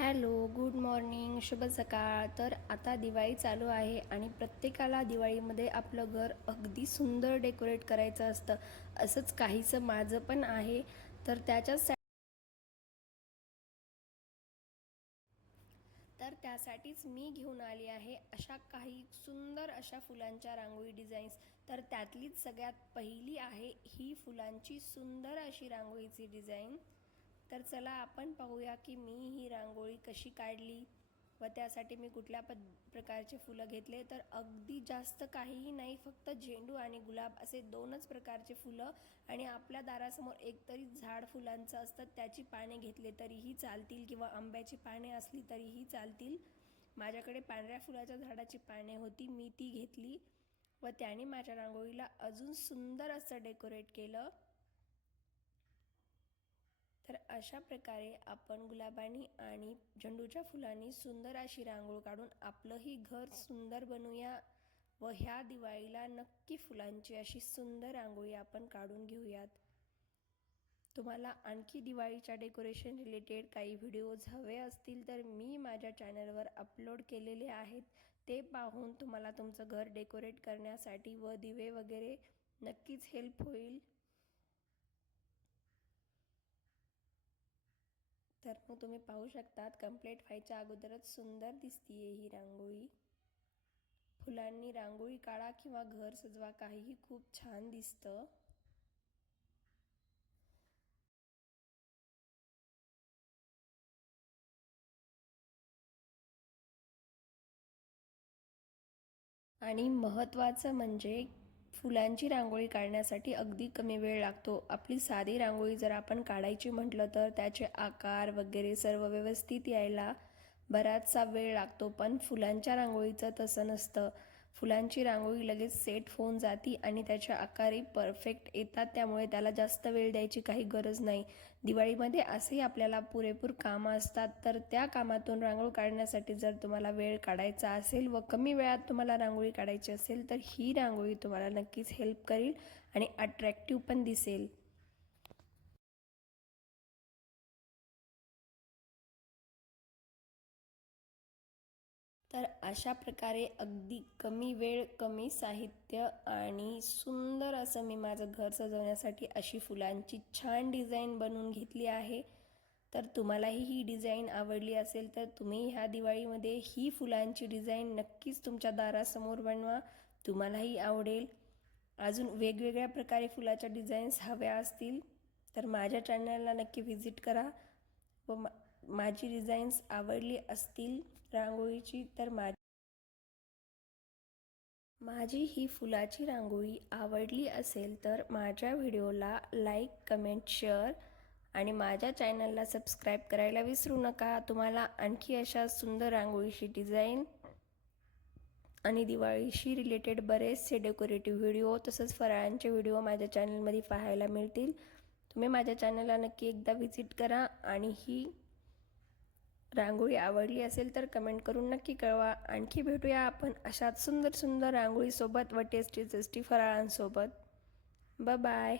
Hello good morning शुभ सकाळ. तर आता दिवाळी चालू आहे आणि प्रत्येकाला दिवाळीमध्ये आपलं घर अगदी सुंदर डेकोरेट करायचं असतं. असंच काहीचं माझं पण आहे. तर त्याच्याच तर त्यासाठीच मी घेऊन आली आहे अशा काही सुंदर अशा फुलांच्या रांगोळी डिझाईन्स. तर त्यातलीच सगळ्यात पहिली आहे ही फुलांची सुंदर अशी रांगोळीची डिझाईन. तर चला आपण पाहूया की मी ही रांगोळी कशी काढली व त्यासाठी मी कुठल्या पद प्रकारचे फुलं घेतले. तर अगदी जास्त काहीही नाही फक्त झेंडू आणि गुलाब असे दोनच प्रकारचे फुलं आणि आपल्या दारासमोर एकतरी झाड फुलांचं असतं. त्याची पाने घेतले तरीही चालतील किंवा आंब्याची पाने असली तरीही चालतील. माझ्याकडे पांढऱ्या फुलाच्या झाडाची पाने होती मी ती घेतली व त्याने माझ्या रांगोळीला अजून सुंदर असं डेकोरेट केलं. तर अशा प्रकारे आपण गुलाबानी आणि झेंडूच्या फुलांनी सुंदर अशी रांगोळ काढून आपलंही घर सुंदर बनवूया व ह्या दिवाळीला नक्की फुलांची अशी सुंदर रांगोळी आपण काढून घेऊयात. तुम्हाला आणखी दिवाळीच्या डेकोरेशन रिलेटेड काही व्हिडिओज हवे असतील तर मी माझ्या चॅनलवर अपलोड केलेले आहेत. ते पाहून तुम्हाला तुमचं घर डेकोरेट करण्यासाठी व दिवे वगैरे नक्कीच हेल्प होईल. तर मग तुम्ही पाहू शकतात कंप्लीट व्हायच्या अगोदरच सुंदर दिसतीये ही रांगोळी. फुलांनी रांगोळी काढा किंवा घर सजवा काहीही खूप छान दिसतं. आणि महत्त्वाचं म्हणजे फुलांची रांगोळी काढण्यासाठी अगदी कमी वेळ लागतो. आपली साधी रांगोळी जर आपण काढायची म्हटलं तर त्याचे आकार वगैरे सर्व व्यवस्थित यायला बराचसा वेळ लागतो पण फुलांच्या रांगोळीचं तसं नसतं. फुलांची रांगोळी लगेच सेट होऊन जाती आणि त्याच्या आकारही परफेक्ट येतात. त्यामुळे त्याला जास्त वेळ द्यायची काही गरज नाही. दिवाळीमध्ये असेही आपल्याला पुरेपूर कामं असतात. तर त्या कामातून रांगोळी काढण्यासाठी जर तुम्हाला वेळ काढायचा असेल व कमी वेळात तुम्हाला रांगोळी काढायची असेल तर ही रांगोळी तुम्हाला नक्कीच हेल्प करेल आणि अट्रॅक्टिव्ह पण दिसेल. तर अशा प्रकारे अगदी कमी वेळ कमी साहित्य आणि सुंदर असं मी माझं घर सजवण्यासाठी अशी फुलांची छान डिझाईन बनवून घेतली आहे. तर तुम्हालाही ही डिझाईन आवडली असेल तर तुम्ही ह्या दिवाळीमध्ये ही फुलांची डिझाईन नक्कीच तुमच्या दारासमोर बनवा. तुम्हालाही आवडेल. अजून वेगवेगळ्या प्रकारे फुलाच्या डिझाईन्स हव्या असतील तर माझ्या चॅनलला नक्की व्हिजिट करा. व मा माझी डिझाईन्स आवडली असतील रांगोळीची तर मा माझी ही फुलाची रांगोळी आवडली असेल तर माझ्या व्हिडिओला लाईक कमेंट शेअर आणि माझ्या चॅनलला सबस्क्राईब करायला विसरू नका. तुम्हाला आणखी अशा सुंदर रांगोळीची डिझाईन आणि दिवाळीशी रिलेटेड बरेचसे डेकोरेटिव्ह व्हिडिओ तसंच फराळांचे व्हिडिओ माझ्या चॅनलमध्ये पाहायला मिळतील. तुम्ही माझ्या चॅनलला नक्की एकदा व्हिजिट करा आणि ही रांगोळी आवडली असेल तर कमेंट करून नक्की कळवा. आणखी भेटूया आपण अशाच सुंदर सुंदर रांगोळीसोबत व टेस्टी टेस्टी फराळांसोबत. ब बाय